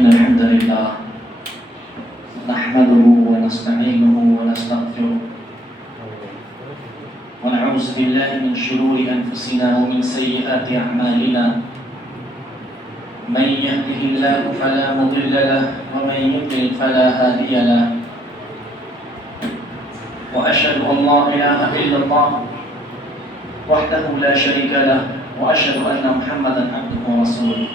إن الحمد لله نحمده ونستعينه ونستغفره ونعوذ بالله من شرور أنفسنا ومن سيئات أعمالنا من يهده الله فلا مضل له ومن يضلل فلا هادي له وأشهد أن لا إله إلا الله وحده لا شريك له وأشهد أن محمدا عبده ورسوله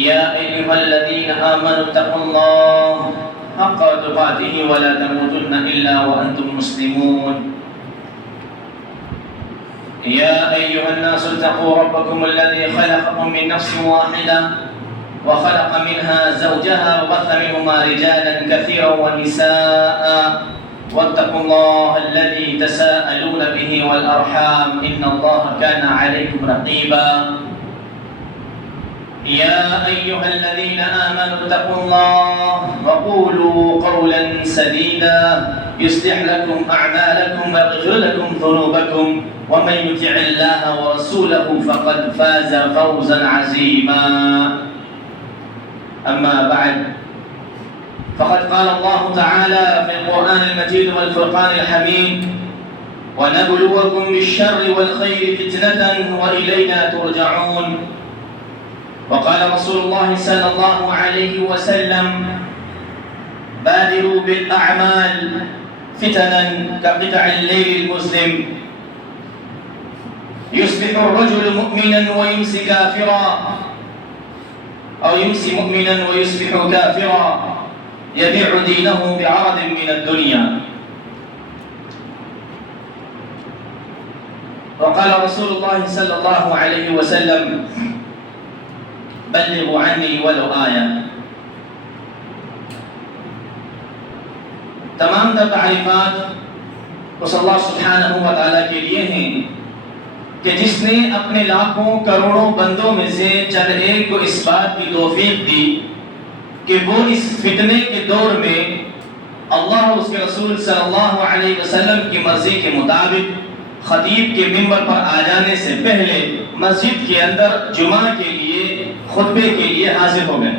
يا أيها الذين آمنوا اتقوا الله حق تقاته ولا تموتن إلا وأنتم مسلمون يا أيها الناس اتقوا ربكم الذي خلقكم من نفس واحدة وخلق منها زوجها وبث منهما رجالا كثيرا ونساء واتقوا الله الذي تساءلون به والأرحام إن الله كان عليكم رقيبا يا أيها الذين آمنوا اتقوا الله وقولوا قولا سديدا يصلح لكم أعمالكم ويغفر لكم ذنوبكم ومن يطع الله ورسوله فقد فاز فوزا عظيما أما بعد فقد قال الله تعالى في القرآن المجيد والفرقان الحميد ونبلوكم بالشر والخير فتنة وإلينا ترجعون وقال رسول الله صلى الله عليه وسلم بادروا بالأعمال فتنا كقطع الليل المظلم يصبح الرجل مؤمنا ويمسي كافرا أو يمسي مؤمنا ويصبح كافرا يبيع دينه بعرض من الدنيا وقال رسول الله صلى الله عليه وسلم بلغوا عني ولو آية تمام در تعریفات اس اللہ سبحانہ و تعالیٰ کے لیے ہیں کہ جس نے اپنے لاکھوں کروڑوں بندوں میں سے چند ایک کو اس بات کی توفیق دی کہ وہ اس فتنے کے دور میں اللہ اور اس کے رسول صلی اللہ علیہ وسلم کی مرضی کے مطابق خطیب کے منبر پر آ جانے سے پہلے مسجد کے اندر جمعہ کے لیے خطبے کے لیے حاضر ہو گئے.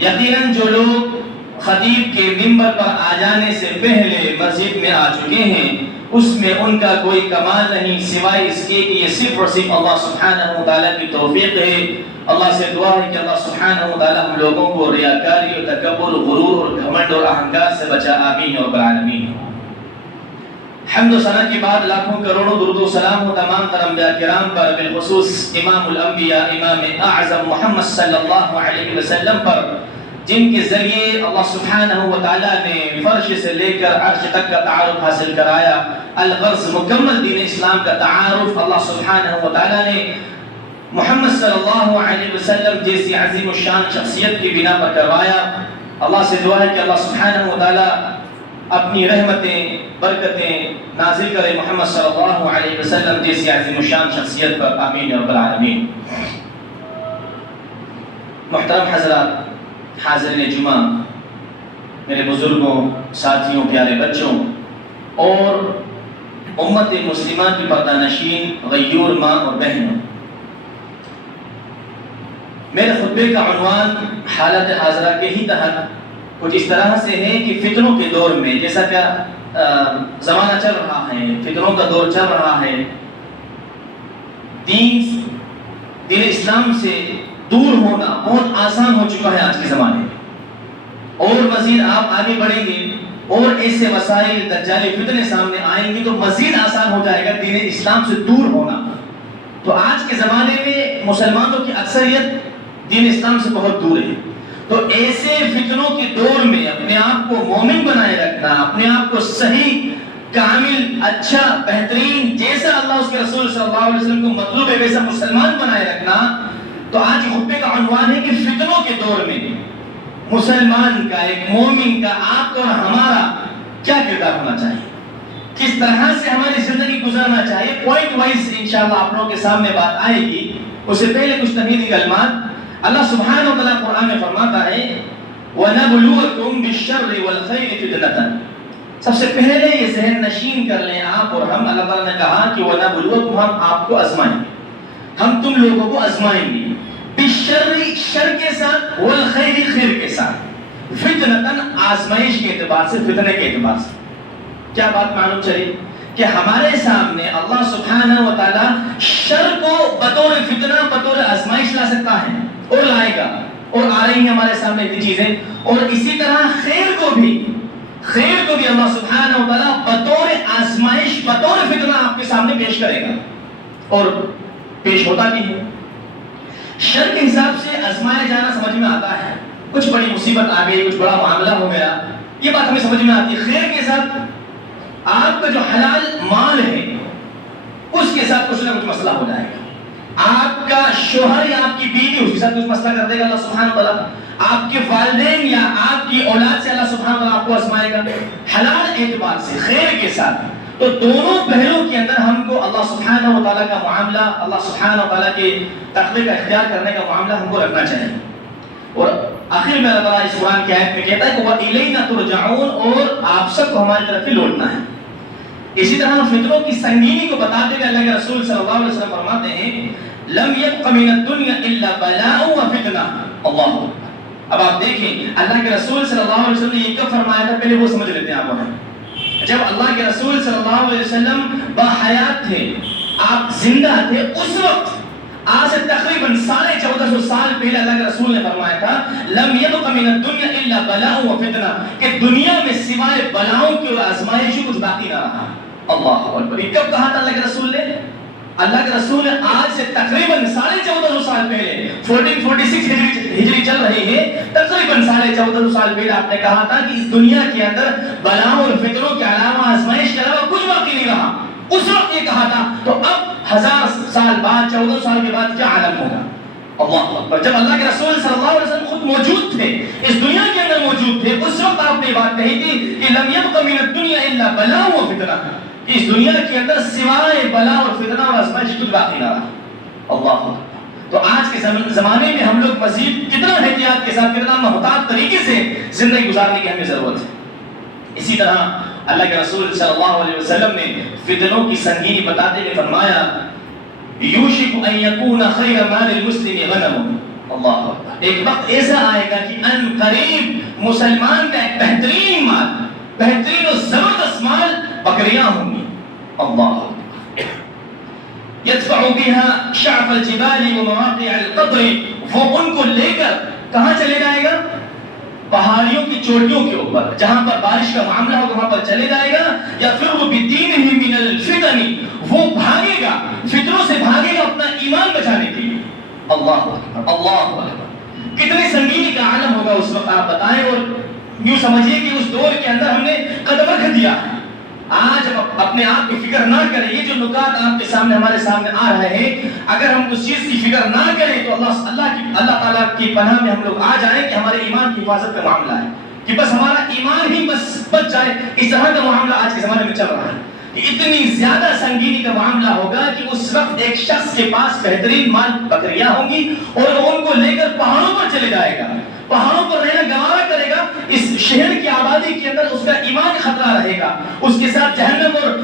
یقیناً جو لوگ خطیب کے منبر پر آ جانے سے پہلے مسجد میں آ چکے ہیں اس میں ان کا کوئی کمال نہیں سوائے اس کے کہ یہ صرف اور صرف اللہ سبحانہ و تعالیٰ کی توفیق ہے. اللہ سے دعا ہے کہ اللہ سبحانہ و تعالیٰ ہم لوگوں کو ریاکاری اور تکبر اور غرور اور گھمنڈ اور اہنکار سے بچا. آمین رب العالمین. حمد و ثنا کے بعد لاکھوں کروڑوں درود و سلام ہو تمام تر انبیاء کرام پر، بالخصوص امام الانبیاء امام اعظم محمد صلی اللہ علیہ وسلم پر، جن کے ذریعے اللہ سبحانہ و تعالیٰ نے فرش سے لے کر عرش تک کا تعارف حاصل کرایا. الغرض مکمل دین اسلام کا تعارف اللہ سبحانہ و تعالیٰ نے محمد صلی اللہ علیہ وسلم جیسی عظیم الشان شخصیت کی بنا پر کروایا. اللہ سے دعا ہے کہ اللہ سبحانہ و تعالیٰ اپنی رحمتیں برکتیں نازل کرے محمد صلی اللہ علیہ وسلم جیسی عظیم الشان شخصیت پر. آمین رب العالمین. محترم حضرات، حاضرین جمعہ، میرے بزرگوں، ساتھیوں، پیارے بچوں اور امت مسلمہ کی پردہ نشین غیور ماں اور بہنوں، میرے خطبے کا عنوان حالت حاضرہ کے ہی تحت کچھ اس طرح سے ہے کہ فتنوں کے دور میں، جیسا کہ زمانہ چل رہا ہے، فتنوں کا دور چل رہا ہے، دین اسلام سے دور ہونا بہت آسان ہو چکا ہے آج کے زمانے میں، اور مزید آپ آگے بڑھیں گے اور ایسے مسائل دجالی فتنے سامنے آئیں گے تو مزید آسان ہو جائے گا دین اسلام سے دور ہونا. تو آج کے زمانے میں مسلمانوں کی اکثریت دین اسلام سے بہت دور ہے. تو ایسے فتنوں کے دور میں اپنے آپ کو مومن بنائے رکھنا، اپنے آپ کو صحیح، کامل، اچھا، بہترین، جیسا اللہ اس کے رسول صلی اللہ علیہ وسلم کو مطلوب ہے ویسا مسلمان بنائے رکھنا. تو آج خطبے کا عنوان ہے کہ فتنوں کے دور میں مسلمان کا، ایک مومن کا، آپ کا اور ہمارا کیا کردار ہونا چاہیے، کس طرح سے ہماری زندگی گزارنا چاہیے. پوائنٹ وائز انشاءاللہ آپ لوگوں کے سامنے بات آئے گی. اس سے پہلے کچھ تمہیدی کلمات. اللہ سبحانہ وتعالیٰ قرآن میں فرماتا ہے وَنَبْلُوَكُمْ بِالشَّرِّ وَالْخَيْرِ فِتْنَةً. سب سے پہلے یہ ذہن نشین کر لیں آپ اور ہم. اللہ تعالیٰ نے کہا کہ وَنَبْلُوَكُمْ، ہم آپ کو آزمائیں گے، ہم تم لوگوں کو آزمائیں گے. بالشر شر کے ساتھ والخیر خیر کے ساتھ فتنتن آزمائش کے اعتبار سے فتنے کے اعتبار سے. کیا بات معلوم چلی کہ ہمارے سامنے اللہ سبحانہ و تعالی شر کو بطور فتنہ بطور آزمائش لا سکتا ہے اور لائے گا اور آ رہی ہیں ہمارے سامنے اتنی چیزیں. اور اسی طرح خیر کو بھی اللہ سبحانہ و تعالی بطور آزمائش بطور فتنہ آپ کے سامنے پیش کرے گا اور پیش ہوتا بھی ہے. شر کے حساب سے آزمایا جانا سمجھ میں آتا ہے, کچھ بڑی مصیبت آ گئی, کچھ بڑا معاملہ ہو گیا, یہ بات ہمیں سمجھ میں آتی ہے. خیر کے ساتھ آپ کا جو حلال مال ہے اس کے ساتھ کچھ نہ کچھ مسئلہ ہو جائے گا. آپ کا شوہر یا آپ کی بیوی اس کے ساتھ کچھ مسئلہ کر دے گا اللہ سبحانہ وتعالیٰ. آپ کے والدین یا آپ کی اولاد سے اللہ سبحانہ وتعالیٰ آپ کو آزمائے گا حلال اعتبار سے خیر کے ساتھ. تو دونوں پہلوں کے اندر ہم کو اللہ سبحانہ وتعالیٰ کا معاملہ, اللہ سبحانہ وتعالیٰ کے تقوی کا اختیار کرنے کا معاملہ ہم کو رکھنا چاہیے. اور آخر میں اللہ تعالیٰ اس قرآن کی آیت میں کہتا ہے کہ وَإِلَيْنَا تُرْجَعُونَ, اور آپ سب کو ہماری طرف ہی لوٹنا ہے. اسی طرح فتنوں کی سنگینی کو بتاتے ہوئے اللہ کے رسول صلی اللہ علیہ وسلم فرماتے ہیں لم يبق من الدنيا الا بلاء وفتنہ. اللہ, اب آپ دیکھیں اللہ کے رسول صلی اللہ علیہ وسلم نے یہ کب فرمایا تھا, پہلے وہ سمجھ لیتے ہیں آپ. جب اللہ کے رسول صلی اللہ علیہ وسلم باحیات تھے, آپ زندہ تھے, اس وقت آج سے تقریباً 1450 سال پہلے اللہ کے رسول نے فرمایا تھا لم يبق من الدنيا الا بلاء وفتنہ, کہ دنیا میں سوائے بلاؤں کی اور آزمائشوں کچھ باقی نہ رہا. اللہ اکبر. یہ کب کہا تھا اللہ کے رسول نے؟ اللہ کے رسول نے آج سے تقریباً 1450 سال پہلے 1446 ہجری چل رہی ہے, تقریباً 1450 سال پہلے آپ نے کہا تھا کہ اس دنیا کے اندر بلاؤں اور فتنوں کے علاوہ آزمائش کے علاوہ کچھ باقی نہیں رہا. اس وقت یہ کہا تھا, تو اب 1000 سال بعد 1400 سال کے بعد کیا عالم ہوگا. اللہ اکبر. جب اللہ کے رسول صلی اللہ علیہ وسلم خود موجود تھے, اس دنیا کے اندر موجود تھے, اس وقت آپ نے بات کہی تھی کہ لم يبق من الدنيا الا بلاء وفتنہ, اس دنیا کے اندر سوائے بلا اور فتنہ اور آزمائش کچھ باقی نہ رہا. اللہ اکبر. تو آج کے زمانے میں ہم لوگ مزید کتنا احتیاط کے ساتھ, کتنا محتاط طریقے سے زندگی گزارنے کی ہمیں ضرورت ہے. اسی طرح اللہ کے رسول صلی اللہ علیہ وسلم نے فتنوں کی سنگینی بتاتے ہوئے فرمایا یوشک ان یکون خیر مال المسلم غنم. اللہ اکبر. ایک وقت ایسا آئے گا کہ ان قریب مسلمان کا ایک بہترین مال, بہترین اور زبردست مال بکریاں ہوں گی. اللہ یدفع بها شعف الجبال ومواقع القطر, وہ ان کو لے کر کہاں چلے جائے گا؟ پہاڑیوں کی چوٹیوں کے اوپر, جہاں پر بارش کا معاملہ ہوگا وہاں پر چلے جائے گا. یا پھر وہ بدینہ من الفتن, وہ بھاگے گا, فتنوں سے بھاگے گا اپنا ایمان بچانے کے لیے. اللہ اکبر. اللہ اکبر. کتنی سنگینی کا عالم ہوگا اس وقت آپ بتائیں. اور یوں سمجھیے کہ اس دور کے اندر ہم نے قدم رکھ دیا ہے. آج ہم اپنے آپ کی فکر نہ کریں, یہ جو نکات آپ کے سامنے ہمارے سامنے آ رہے ہیں, اگر ہم اس چیز کی فکر نہ کریں تو اللہ تعالیٰ کی پناہ میں ہم لوگ آ جائیں کہ ہمارے ایمان کی حفاظت کا معاملہ ہے, کہ بس ہمارا ایمان ہی بس بچ جائے. اس طرح کا معاملہ آج کے زمانے میں چل رہا ہے. اتنی زیادہ سنگینی کا معاملہ ہوگا کہ اس وقت ایک شخص کے پاس بہترین مال بکریاں ہوں گی اور وہ ان کو لے کر پہاڑوں پر چلے جائے گا, پہاڑوں پر رہنا گوارا کرے گا. اس شہر کی آبادی کے اندر اس کا ایمان خطرہ رہے گا, اس کے ساتھ جہنم اور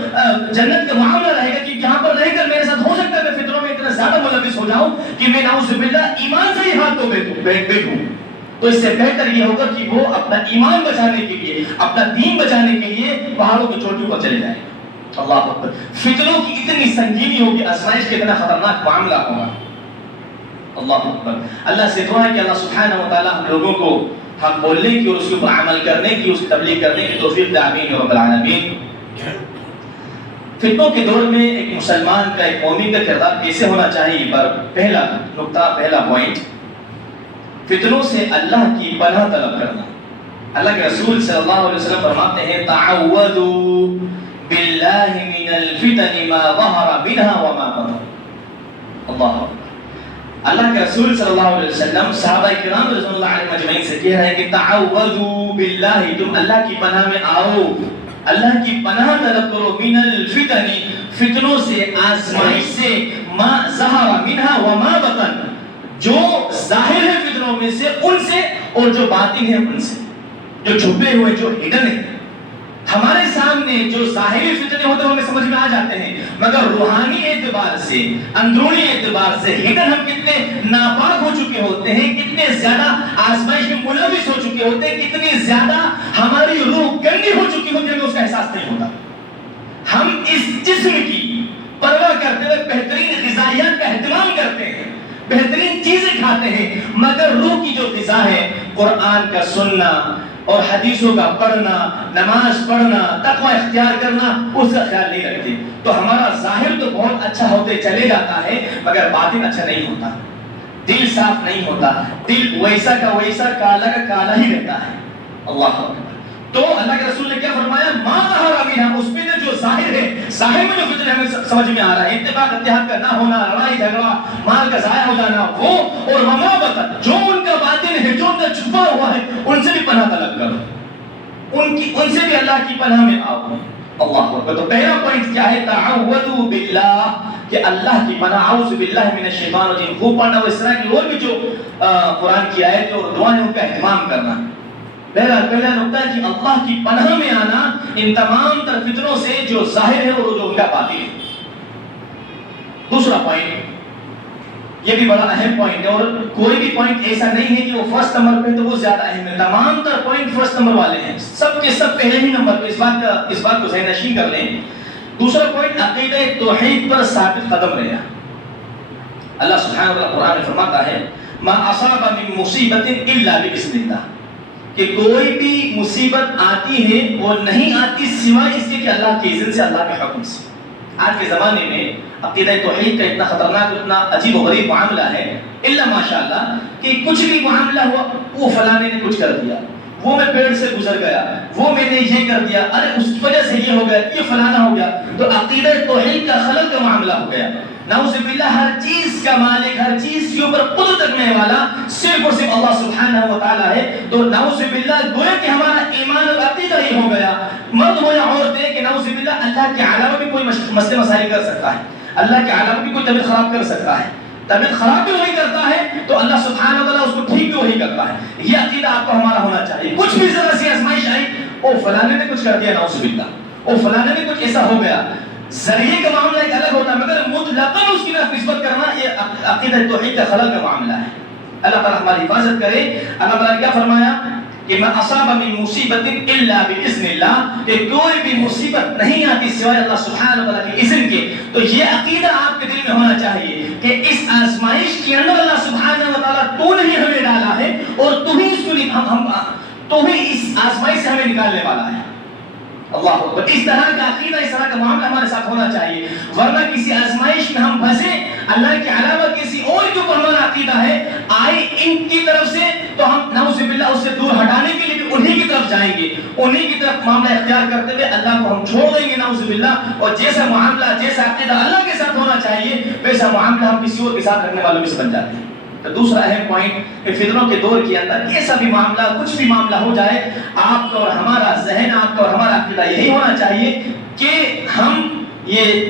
جنت کا معاملہ رہے گا کہ یہاں پر رہ کر میرے ساتھ ہو سکتا ہے میں فطروں میں اتنا زیادہ ملوث ہو جاؤں کہ میں نعوذ باللہ ایمان سے ہی ہاتھ دھو بیٹھوں. تو اس سے بہتر یہ ہوگا کہ وہ اپنا ایمان بچانے کے لیے, اپنا دین بچانے کے لیے پہاڑوں کی چوٹیوں پر چلے جائیں. اللہ اکبر. فتنوں کی اتنی سنگینی ہوگی, آزمائش کے اتنا خطرناک معاملہ ہوگا. اللہ اکبر. اللہ سے دعا ہے کہ اللہ سبحانہ و تعالی ہم لوگوں کو حق بولنے کی اور اس کے اوپر عمل کرنے کی, اس کی تبلیغ کرنے کی توفیق دے. آمین رب العالمین. فتنوں کے دور میں ایک مسلمان کا, ایک مومن کا کردار کیسے ہونا چاہیے, پر پہلا نقطہ, پہلا پوائنٹ, فتنوں سے اللہ کی پناہ طلب کرنا. اللہ کے رسول صلی اللہ علیہ وسلم فرماتے ہیں تعوذوا باللہ من الفتن ما ظہر منها وما بطن. اللہ اکبر. اللہ کے رسول صلی اللہ علیہ وسلم صحابہ کرام رضوان اللہ علیہ مجمعین سے کہہ رہے ہیں کہ تعوذوا باللہ, تم اللہ کی پناہ میں آؤ, اللہ کی پناہ طلب کرو, من الفتن, فتنوں سے, آزمائش سے, ما ظہر منها وما بطن, جو ظاہر ہے فتنوں میں سے ان سے, اور جو باطن ہے ان سے, جو چھپے ہوئے, جو ہڈن ہے. ہمارے سامنے جو ظاہری فتنے ہوتے ہیں ہمیں سمجھ میں آ جاتے ہیں, مگر روحانی اعتبار سے, اندرونی اعتبار سے ہڈن ہم کتنے ناپاک ہو چکے ہوتے ہیں، کتنے زیادہ آزمائش میں ملوث ہو چکے ہوتے ہیں، کتنی زیادہ ہماری روح گندی ہو چکی ہوتی ہے کہ اس کا احساس نہیں ہوتا۔ ہم اس جسم کی پرواہ کرتے ہوئے بہترین غذائیات کا اہتمام کرتے ہیں، بہترین چیزیں کھاتے ہیں، مگر روح کی جو غذا ہے، قرآن کا سننا اور حدیثوں کا پڑھنا، نماز پڑھنا، تقوی اختیار کرنا، اس کا خیال نہیں رکھتے۔ تو ہمارا ظاہر تو بہت اچھا ہوتے چلے جاتا ہے مگر باطن اچھا نہیں ہوتا، دل صاف نہیں ہوتا، دل ویسا کا ویسا، کالا کا کالا ہی رہتا ہے۔ اللہ اکبر۔ تو اللہ کے رسول نے کیا فرمایا؟ ما ظہر منھا، اس میں جو ظاہر ہے، ظاہر میں جو فتنہ ہمیں سمجھ میں آ رہا ہے، اتفاق اتحاد کا نہ ہونا، لڑائی جھگڑا، مال کا ضائع ہو جانا، وہ اور وما بطن، جو ان کا باطن ہے، جو ان کا چھپا ہوا ہے، ان سے بھی پناہ طلب کرو، ان سے بھی اللہ کی پناہ میں آؤ۔ اللہ اکبر۔ تو پہلا پوائنٹ کیا ہے؟ تعوذوا باللہ، کہ اللہ کی پناہ، اعوذ باللہ من الشیطان الرجیم، خوب پڑھنا، اور اس طرح کی اور بھی جو قرآن کی آیت اور دعائیں ان کا اہتمام کرنا۔ پہلا نقطہ ہے کہ اللہ کی پناہ میں آنا ان تمام تر فتنوں سے جو ظاہر ہے اور جو ان کا باطن ہے۔ دوسرا پوائنٹ، یہ بھی بڑا اہم پوائنٹ ہے، اور کوئی بھی پوائنٹ ایسا نہیں ہے کہ وہ فرسٹ نمبر پہ تو وہ زیادہ اہم ہے، تمام تر پوائنٹ فرسٹ نمبر والے ہیں، سب کے سب پہلے ہی نمبر پہ، اس بات کو ذہن نشین کر لیں۔ دوسرا پوائنٹ، عقیدہ توحید پر ثابت قدم رہنا۔ اللہ سبحانہ و تعالیٰ قرآن میں فرماتا ہے ما اصاب من مصیبت الا باذن اللہ، کہ کوئی بھی مصیبت آتی ہے وہ نہیں آتی سوائے اس کے کہ اللہ کے اذن سے، اللہ کے حکم سے۔ آج کے زمانے میں عقیدہ توحید کا اتنا خطرناک، اتنا عجیب و غریب معاملہ ہے، الا ماشاءاللہ، کہ کچھ بھی معاملہ ہوا، وہ فلانے نے کچھ کر دیا، وہ میں پیڑ سے گزر گیا، وہ میں نے یہ کر دیا، ارے اس کی وجہ سے یہ ہو گیا، یہ فلانا ہو گیا، تو عقیدہ توحید کا خلل کا معاملہ ہو گیا۔ نعوذ باللہ، ہر چیز کا مالک، ہر چیز کے اوپر قدرت رکھنے والا صرف اور صرف اللہ سبحانہ و تعالیٰ ہے۔ تو نعوذ باللہ، گویا کہ ہمارا ایمان اور عقیدہ ہی ہو گیا، مرد ہو یا عورت ہے، کہ نعوذ باللہ اللہ کے علاوہ بھی کوئی مسئلے مسائل کر سکتا ہے، اللہ کے علاوہ بھی کوئی طبیعت خراب کر سکتا ہے، طبیعت خراب بھی وہی کرتا ہے تو اللہ سبحانہ و تعالیٰ اس کو ٹھیک بھی وہی کرتا ہے۔ یہ عقیدہ آپ کو ہمارا ہونا چاہیے۔ کچھ بھی ذرا سی آزمائش آئی، او فلانے نے کچھ کر دیا، نعوذ باللہ، او فلانے نے کچھ ایسا ہو گیا، ذریعے کا معاملہ ایک الگ ہوتا ہے، مگر مطلقاً اس کی طرف نسبت کرنا یہ عقیدہ توحید کا خلل کا معاملہ ہے۔ اللہ تعالیٰ ہماری حفاظت کرے۔ اللہ تعالیٰ نے کیا فرمایا کہ ما اصاب من مصیبت الا باذن اللہ، کہ کوئی بھی مصیبت نہیں آتی سوائے اللہ سبحانہ و تعالیٰ کے اذن کے۔ تو یہ عقیدہ آپ کے دل میں ہونا چاہیے کہ اس آزمائش کے اندر اللہ سبحانہ و تعالیٰ تو نہیں ہمیں ڈالا ہے، اور تو ہی اس آزمائش سے ہمیں نکالنے والا ہے۔ اللہ اکبر۔ اس طرح کا عقیدہ، اس طرح کا معاملہ ہمارے ساتھ ہونا چاہیے، ورنہ کسی آزمائش میں ہم پھنسے، اللہ کے علاوہ کسی اور کے اوپر ہمارا عقیدہ ہے، آئے ان کی طرف سے، تو ہم نعوذ باللہ اس سے دور ہٹانے کے لیے بھی انہی کی طرف جائیں گے، انہی کی طرف معاملہ اختیار کرتے ہوئے اللہ کو ہم چھوڑ دیں گے نعوذ باللہ۔ اور جیسا معاملہ، جیسا عقیدہ اللہ کے ساتھ ہونا چاہیے، ویسا معاملہ ہم کسی اور کے ساتھ رکھنے والوں میں سے بن جاتے ہیں۔ تو دوسرا اہم پوائنٹ، فتنوں کے دور کے اندر کیسا بھی معاملہ، کچھ بھی معاملہ ہو جائے، آپ کا اور ہمارا ذہن، آپ کا اور ہمارا عقیدہ یہی ہونا چاہیے کہ ہم یہ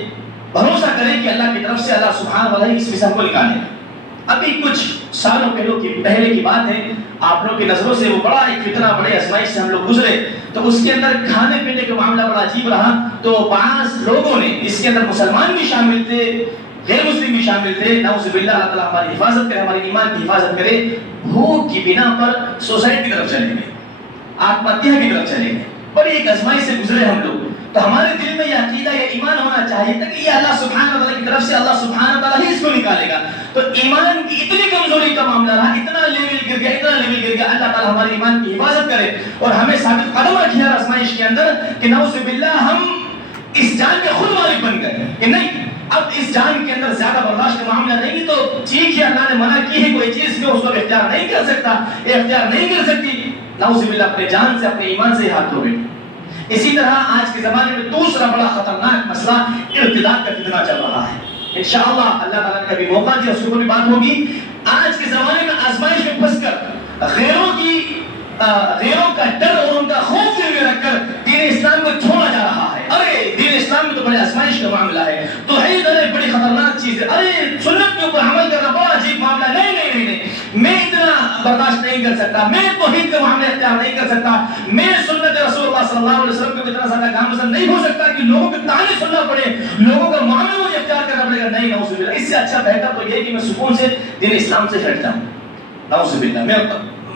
بھروسہ کریں کہ اللہ کی طرف سے اللہ سبحانہ و تعالیٰ اس میں سے ہم کو نکالے گا۔ ابھی کچھ سالوں پہلے کی بات ہے، آپ لوگ کی نظروں سے وہ بڑا ایک فتنہ، بڑے آزمائش سے ہم لوگ گزرے، تو اس کے اندر کھانے پینے کا معاملہ بڑا عجیب رہا۔ تو بعض لوگوں نے، اس کے اندر مسلمان بھی شامل تھے، غیر مسلم بھی شامل تھے، نعوذ باللہ، اللہ تعالیٰ ہماری حفاظت کرے، ہمارے ایمان کی حفاظت کرے، بھوک کی بنا پر سوسائڈ کی طرف چلے گئے، آتم ہتیا کی طرف چلے گئے، بڑی ایک آزمائش سے گزرے ہم لوگ۔ تو ہمارے دل میں یہ عقیدہ، یہ ایمان ہونا چاہیے کہ یہ اللہ سبحانہ تعالیٰ کی طرف سے، اللہ سبحانہ تعالیٰ ہی اس کو نکالے گا۔ تو ایمان کی اتنی کمزوری کا معاملہ رہا، اتنا لیول گر گیا، اتنا لیول گر گیا، اللہ تعالیٰ ہمارے ایمان کی حفاظت کرے اور ہمیں ثابت قدم رکھے ہر آزمائش کے اندر کہ نعوذ باللہ ہم اس جان کے خود مالک بن گئے کہ نہیں، اب اس جان کے اندر زیادہ برداشت کا معاملہ نہیں، تو ٹھیک ہے، اللہ نے منع کی ہے کوئی چیز کہ اس کو اختیار نہیں کر سکتا، اختیار نہیں کر سکتی، نعوذ باللہ اپنے جان سے، اپنے ایمان سے ہاتھ دھو بیٹھے۔ اسی طرح آج کے زمانے میں دوسرا بڑا خطرناک مسئلہ ارتداد کا فتنہ چل رہا ہے۔ انشاءاللہ اللہ تعالیٰ نے کبھی موقع دیا، اس کے اوپر بھی بات ہوگی۔ آج کے زمانے میں آزمائش میں پھنس کر غیروں کا ڈر اور ان کا خوف دل میں رکھ کر دین اسلام کو چھوڑا جا رہا ہے۔ ارے دین اسلام میں تو بڑے آزمائش کا معاملہ ہے، توحید بڑی خطرناک چیز ہے، ارے سنت کے اوپر عمل کرنا بڑا عجیب معاملہ، نہیں نہیں نہیں، میں اتنا برداشت نہیں کر سکتا، میں توحید کا معاملہ اختیار نہیں کر سکتا، میں سنت رسول اللہ صلی اللہ علیہ وسلم کو اتنا زیادہ گامزن نہیں ہو سکتا کہ لوگوں کے تعلیم سننا پڑے، لوگوں کا معاملہ مجھے اختیار کرنا پڑے گا۔ اگر نہیں نعوذ باللہ، اس سے اچھا بہتر تو یہ کہ میں سکون سے دین اسلام سے ہٹ جاؤں، نعوذ باللہ، میں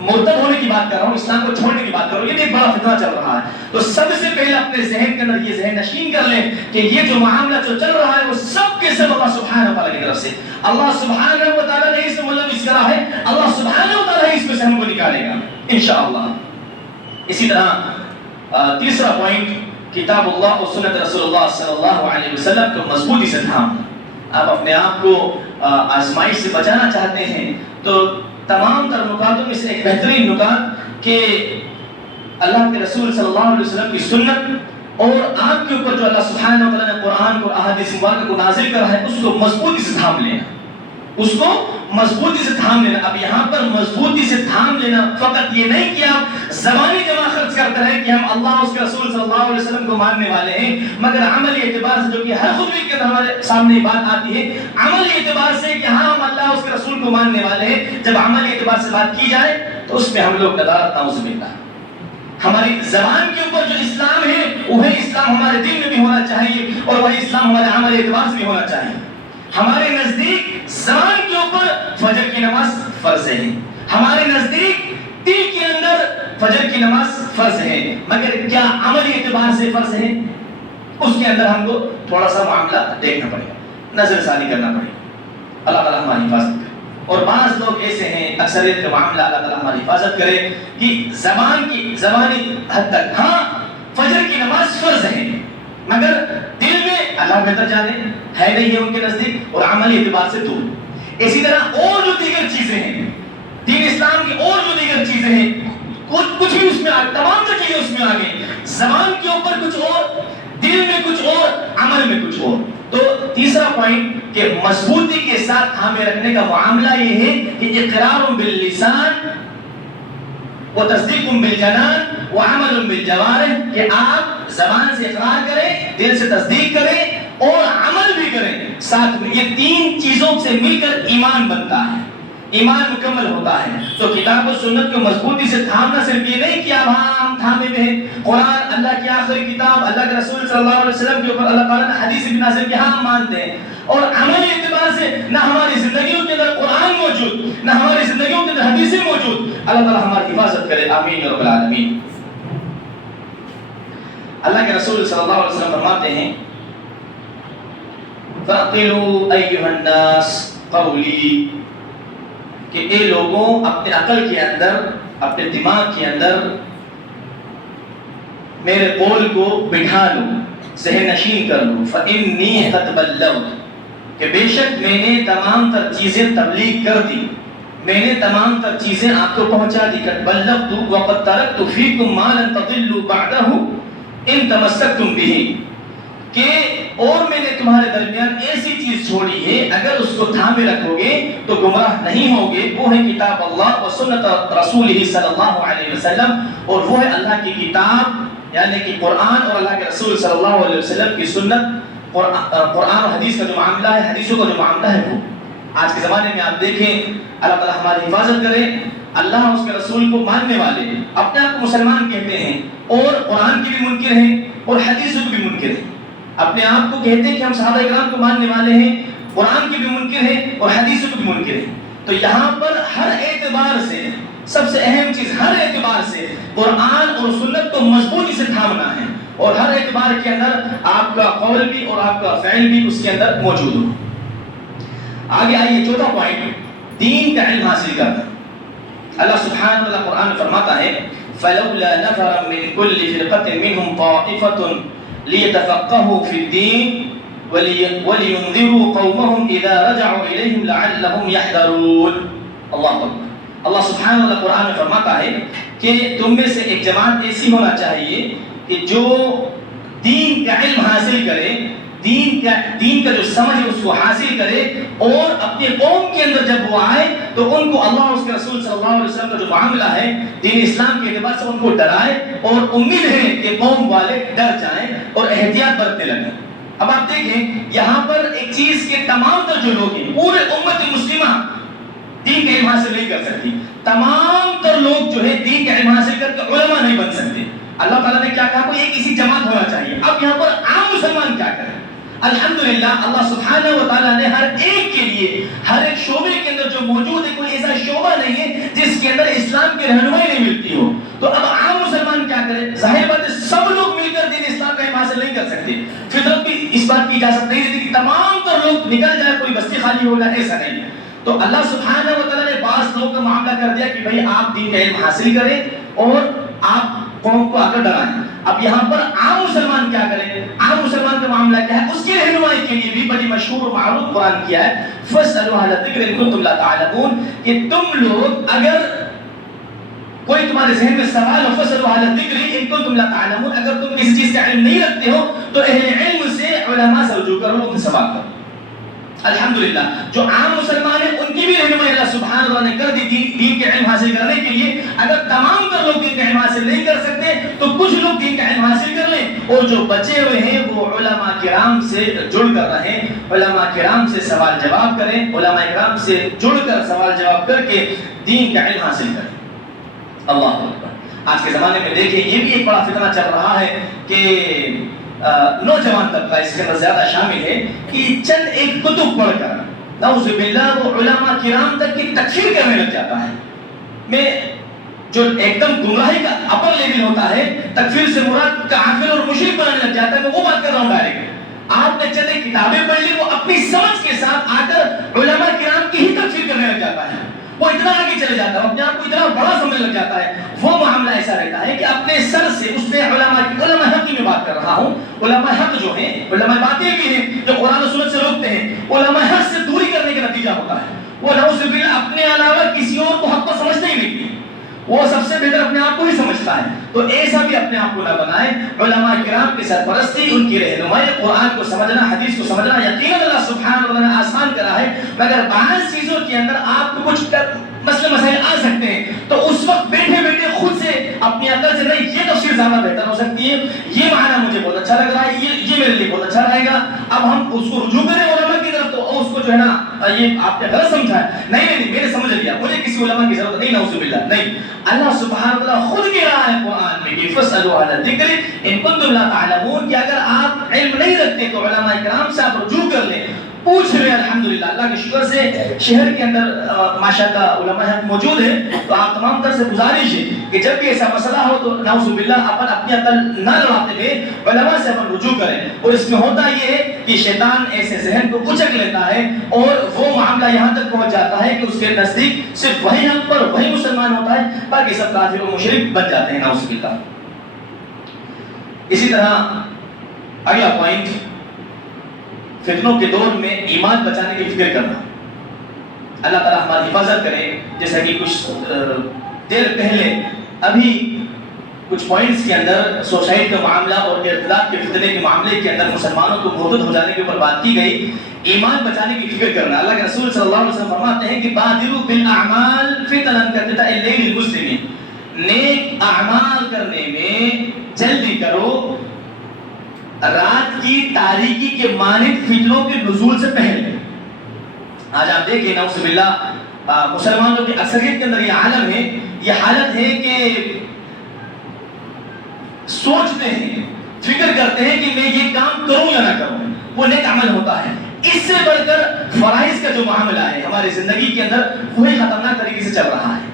مرتد ہونے کی بات کر رہا ہوں، اسلام کو چھوڑنے کی بات کر رہا ہوں، یہ بھی ایک بڑا فتنہ چل رہا ہے۔ تو سب سے پہلے اپنے ذہن کے اندر یہ ذہن نشین کر لیں کہ یہ جو معاملہ جو چل رہا ہے وہ سب کے سب اللہ سبحانہ وتعالیٰ کی طرف سے، اللہ سبحانہ وتعالیٰ نے اس میں ملوث کرا ہے، اللہ سبحانہ وتعالیٰ اس میں سے ہم کو نکالے گا انشاءاللہ۔ اسی طرح تیسرا پوائنٹ، کتاب اللہ اور سنت رسول اللہ صلی اللہ علیہ وسلم کو مضبوطی سے تھامنا۔ آپ اپنے آپ کو آزمائش سے بچانا چاہتے ہیں تو تمام تر نکاتوں میں سے ایک بہترین نکات کہ اللہ کے رسول صلی اللہ علیہ وسلم کی سنت اور آپ کے اوپر جو اللہ سبحانہ وتعالیٰ نے قرآن کو احادیث مبارکہ کو نازل کرا ہے اس کو مضبوطی سے تھام لینا، اس کو مضبوطی سے تھام لینا۔ اب یہاں پر مضبوطی سے تھام لینا فقط یہ نہیں کہ آپ زبانی جمع خرچ کرتے رہیں کہ ہم اللہ اس کے رسول صلی اللہ علیہ وسلم کو ماننے والے ہیں، مگر عملی اعتبار سے جو کہ ہر خطبے کے اندر ہمارے سامنے بات آتی ہے، عملی اعتبار سے کہ ہاں ہم اللہ اس کے رسول کو ماننے والے ہیں، جب عملی اعتبار سے بات کی جائے تو اس میں ہم لوگ ندارت نعوذ باللہ، ہماری زبان کے اوپر جو اسلام ہے وہی اسلام ہمارے دل میں بھی ہونا چاہیے اور وہی اسلام ہمارے عملی اعتبار سے بھی ہونا چاہیے۔ ہمارے نزدیک زبان کے اوپر فجر کی نماز فرض ہے، ہمارے نزدیک دل کے اندر فجر کی نماز فرض ہے، مگر کیا عملی اعتبار سے فرض ہے؟ اس کے اندر ہم کو تھوڑا سا معاملہ دیکھنا پڑے گا، نظر ثانی کرنا پڑے گا۔ اللہ تعالیٰ ہماری حفاظت کرے۔ اور بعض لوگ ایسے ہیں، اکثریت کا معاملہ اللہ تعالیٰ ہماری حفاظت کرے کہ زبانی حد تک ہاں فجر کی نماز فرض ہے، مگر دل میں اللہ بہتر جانے ہے نہیں ہے ان کے نزدیک اور عملی اعتبار سے دور۔ اسی طرح اور جو دیگر چیزیں ہیں دین اسلام کی، اور جو دیگر چیزیں ہیں کچھ بھی اس میں تمام جو چیزیں اس میں آ گئی، زبان کے اوپر کچھ اور، دل میں کچھ اور، عمل میں کچھ اور۔ تو تیسرا پوائنٹ کہ مضبوطی کے ساتھ ہمیں رکھنے کا معاملہ یہ ہے کہ اقرار باللسان و تصدیق بالجنان و عمل بالجوارح، کہ آپ زبان سے اقرار کریں، دل سے تصدیق کریں اور عمل بھی کریں ساتھ میں۔ یہ تین چیزوں سے مل کر ایمان بنتا ہے، ایمان مکمل ہوتا ہے۔ تو کتاب و سنت کو مضبوطی سے تھامنا صرف یہ نہیں کہ اب ہم تھامے ہوئے ہیں، قرآن اللہ کی آخری کتاب، اللہ کے رسول صلی اللہ علیہ وسلم کے اوپر اللہ تعالیٰ نے حدیث بھی نازل کیا، ہم مانتے ہیں، اور عملی اعتبار سے نہ ہماری زندگیوں کے اندر قرآن موجود، نہ ہماری زندگیوں کے اندر حدیثیں موجود۔ اللہ تعالیٰ ہماری حفاظت کرے، آمین یا رب العالمین۔ اللہ کے رسول صلی اللہ علیہ وسلم فرماتے ہیں فَأَقِلُوا أَيُّهَا النَّاسِ قَوْلِي، کہ اے لوگوں اپنے عقل کے اندر، اپنے دماغ کے اندر میرے قول کو بٹھا لو، ذہن نشین کر لو۔ فَإِنِّي قَدْ بَلَّغْتُ، کہ بے شک میں نے تمام تر چیزیں تبلیغ کر دی، میں نے تمام تر چیزیں آپ کو پہنچا دی۔ قَدْ بَلَّغْتُ وَقَدْ تَرَكْتُ فِيكُمْ مَا لَن تَضِلُّوا بَعْدَهُ إِن تَمَسَّكْتُمْ بِهِ، کہ اور میں نے تمہارے درمیان ایسی چیز چھوڑی ہے اگر اس کو تھامے رکھو گے تو گمراہ نہیں ہوگے، وہ ہے کتاب اللہ و سنت رسولہ صلی اللہ علیہ وسلم، اور وہ ہے اللہ کی کتاب یعنی کہ قرآن اور اللہ کے رسول صلی اللہ علیہ وسلم کی سنت۔ قرآن اور حدیث کا جو معاملہ ہے، حدیثوں کا جو معاملہ ہے، وہ آج کے زمانے میں آپ دیکھیں، اللہ تعالیٰ ہماری حفاظت کرے، اللہ اس کے رسول کو ماننے والے اپنے آپ کو مسلمان کہتے ہیں اور قرآن کے بھی منکر ہیں اور حدیثوں کے بھی منکر ہیں، اپنے آپ کو کہتے ہیں کہ ہم صحابہ کرام کو ماننے والے ہیں، قرآن کے بھی منکر ہیں اور حدیثوں کے بھی منکر ہیں۔ تو یہاں پر ہر اعتبار سے سب سے اہم چیز، ہر اعتبار سے قرآن اور سنت کو مضبوطی سے تھامنا ہے، اور ہر اعتبار کے اندر آپ کا قول بھی اور آپ کا فعل بھی اس کے اندر موجود ہو۔ آگے آئیے چوتھا پوائنٹ، دین کا علم حاصل کرنا۔ اللہ سبحانہ وتعالیٰ قرآن میں فرماتا ہے فَلَوْلَا نَفَرَ مِن كُلِّ فِرْقَةٍ مِّنْهُمْ طَائِفَةٌ لِيَتَفَقَّهُوا فِي الدِّينِ وَلِيُنذِرُوا قَوْمَهُمْ إِذَا رَجَعُوا إِلَيْهِمْ لَعَلَّهُمْ يَحْذَرُونَ۔ اللہ اکبر۔ اللہ سبحانہ وتعالیٰ قرآن میں فرماتا ہے کہ تم میں سے ایک جماعت ایسی ہونا چاہیے کہ جو دین کا علم حاصل کرے، دین کا جو سمجھ ہے اس کو حاصل کرے، اور اپنے قوم کے اندر جب وہ آئے تو ان کو اللہ اس کے رسول صلی اللہ علیہ وسلم کا جو معاملہ ہے دین اسلام کے اعتبار سے ان کو ڈرائے، اور امید ہے کہ قوم والے ڈر جائیں اور احتیاط برتنے لگیں۔ اب آپ دیکھیں یہاں پر ایک چیز کے تمام تر جو لوگ ہیں، پورے امت مسلمہ دین کا علم حاصل نہیں کر سکتی، تمام تر لوگ جو ہے دین کا علم حاصل کر کے علماء نہیں بن سکتے۔ اللہ تعالیٰ نے کیا کہا، کوئی ایک اسی جماعت ہونا چاہیے۔ اب یہاں پر عام مسلمان کیا کریں؟ الحمدللہ اللہ سبحانہ و تعالیٰ نے ہر ایک کے لیے ہر ایک شعبے کے اندر جو موجود ہے، کوئی ایسا شعبہ نہیں ہے جس کے اندر اسلام کی رہنمائی نہیں ملتی ہو. تو اب عام مسلمان کیا کرے؟ ظاہر بات ہے سب لوگ مل کر دین اسلام کا علم حاصل نہیں کر سکتے. فطرت بھی اس بات کی اجازت نہیں دیتی کہ تمام تر لوگ نکل جائے، کوئی بستی خالی ہو جائے، ایسا نہیں. تو اللہ سبحانہ و تعالیٰ نے بعض لوگوں کا معاملہ کر دیا کہ بھئی آپ دین کا علم حاصل کریں اور آپ قوم کو آ کر ڈرائیں. اب یہاں پر عام مسلمان کیا کریں؟ عام مسلمان کا معاملہ کیا ہے؟ اس کی رہنمائی کے لیے بھی بڑی مشہور و معروف قرآن کیا ہے، فَاسْأَلُوا أَهْلَ الذِّكْرِ إِن كُنتُمْ لَا تَعْلَمُونَ، کہ تم لوگ اگر کوئی تمہارے ذہن میں سوال ہو، فَاسْأَلُوا أَهْلَ الذِّكْرِ إِن كُنتُمْ لَا تَعْلَمُونَ، اگر تم کسی چیز کا علم نہیں رکھتے ہو تو اہل علم سے، علماء سے رجوع کرو، ان سے سوال کرو. الحمدللہ جو عام مسلمان ہیں ان کی بھی رہنمائی اللہ سبحانہ وتعالیٰ نے کر دی دین کے علم حاصل کرنے کے لیے. اگر تمام تر لوگ دین کا علم حاصل نہیں کر سکتے تو کچھ لوگ دین کا علم حاصل کر لیں، اور جو بچے ہوئے ہیں وہ علماء کرام سے جڑ کر رہیں، علماء کرام سے سوال جواب کریں، علماء کرام سے جڑ کر سوال جواب کر کے دین کا علم حاصل کریں. اللہ اکبر. آج کے زمانے میں دیکھیں یہ بھی ایک بڑا فتنہ چل رہا ہے کہ نوجوان طبقہ اس کے اندر زیادہ شامل ہے کہ چند ایک کتب پڑھ کر نعوذ باللہ وہ علماء کرام تک کی تکفیر کرنے لگ جاتا ہے. میں جو ایک دم گمراہی کا اپر لیول ہوتا ہے، تکفیر سے مراد کافر اور مشرک بنانے لگ جاتا ہے، میں وہ بات کر رہا ہوں ڈائریکٹ. آپ نے چند ایک کتابیں پڑھ لی، وہ اپنی سمجھ کے ساتھ آ کر علماء کرام کی ہی تکفیر کرنے لگ جاتا ہے. وہ اتنا آگے چلے جاتا ہے، اپنے آپ کو اتنا بڑا سمجھنے لگ جاتا ہے. وہ معاملہ ایسا رہتا ہے کہ اپنے سر سے اس نے علماء حق کی میں بات کر رہا ہوں، علماء حق جو ہیں، علماء باطل بھی ہیں جو قرآن و سنت سے روکتے ہیں، علماء حق سے دوری کرنے کا نتیجہ ہوتا ہے. وہ نعوذ باللہ اپنے علاوہ کسی اور کو حق کو سمجھتے ہی نہیں، وہ سب سے بہتر اپنے آپ کو ہی سمجھتا ہے. تو ایسا بھی اپنے آپ کو نہ بنائے. علماء کرام کی سرپرستی، ان کی رہنمائی، قرآن کو سمجھنا، حدیث کو سمجھنا یقیناً اللہ سبحانہ و تعالیٰ نے آسان کرا ہے، مگر بعض چیزوں کے اندر آپ کو کچھ مسائل آ سکتے ہیں تو اس وقت بیٹھے بیٹھے خود سے اپنی عقل سے نہیں یہ تفسیر زیادہ بہتر ہو سکتی ہے، یہ معنی مجھے بہت اچھا لگ رہا ہے، یہ میرے لیے بہت اچھا رہے گا. اب ہم اس کو رجوع کریں علماء کی طرف تو اس کو جو ہے نا یہ آپ نے غلط سمجھا ہے، نہیں میں نے سمجھ لیا، مجھے کسی علماء کی ضرورت نہیں، نعوذ باللہ نہیں. اللہ سبحانہ وتعالیٰ خود کہہ رہا ہے قرآن میں کہ فَاسْأَلُوا أَهْلَ الذِّكْرِ إِن كُنتُمْ لَا تَعْلَمُونَ، کہ اگر آپ علم نہیں رکھتے تو علماء کرام سے آپ رجوع کر لیں، پوچھ لیں. الحمدللہ اللہ کے شکر سے شہر کے اندر ماشاءاللہ علماء حق موجود ہیں. تو آپ تمام طرح سے گزارش ہے کہ جب بھی ایسا مسئلہ ہو تو نعوذ باللہ اپنی عقل نہ لڑاتے ہوئے علماء سے اپن رجوع کریں. اور اس میں ہوتا یہ ہے کہ شیطان ایسے ذہن کو اچک لیتا ہے اور وہ معاملہ یہاں تک پہنچ جاتا ہے کہ اس کے نزدیک صرف وہی حق پر وہی مسلمان ہوتا ہے، باقی سب کافر و مشرک بن جاتے ہیں، نعوذ باللہ. اسی طرح اگلا پوائنٹ، فتنوں کے دور میں ایمان بچانے کی فکر کرنا. اللہ تعالیٰ ہماری حفاظت کرے. جیسا کہ کچھ دیر پہلے ابھی کچھ پوائنٹس کے اندر سوسائٹی کا معاملہ اور ارتداد کے فتنے کے معاملے کے اندر مسلمانوں کو مرتد ہو جانے کے اوپر بات کی گئی. ایمان بچانے کی فکر کرنا. اللہ کے رسول صلی اللہ علیہ وسلم فرماتے ہیں کہ بادروا بالاعمال فتنا کقطع اللیل المظلم، نیک اعمال کرنے میں جلدی کرو رات کی تاریکی کے مانند فتنوں کے نزول سے پہلے. آج آپ دیکھیں نعوذ باللہ مسلمانوں کی اکثریت کے اندر یہ عالم ہے، یہ حالت ہے کہ سوچتے ہیں، فکر کرتے ہیں کہ میں یہ کام کروں یا نہ کروں، وہ نیک عمل ہوتا ہے. اس سے بڑھ کر فرائض کا جو معاملہ ہے ہماری زندگی کے اندر وہی خطرناک طریقے سے چل رہا ہے.